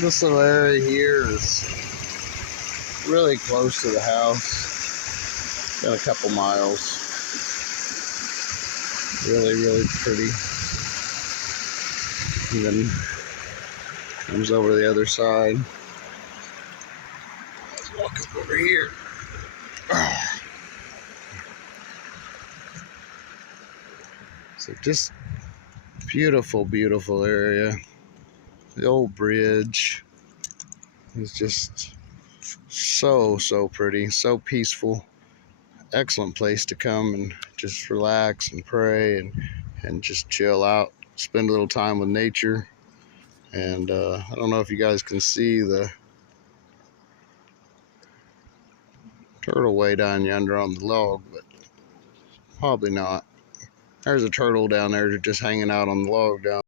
This little area here is really close to the house. Got a couple miles. Really, really pretty. And then comes over the other side. Let's walk up over here. So just beautiful, beautiful area. The old bridge is just so pretty, so peaceful. Excellent place to come and just relax and pray and just chill out, spend a little time with nature. And I don't know if you guys can see the turtle way down yonder on the log, but probably not. There's a turtle down there just hanging out on the log down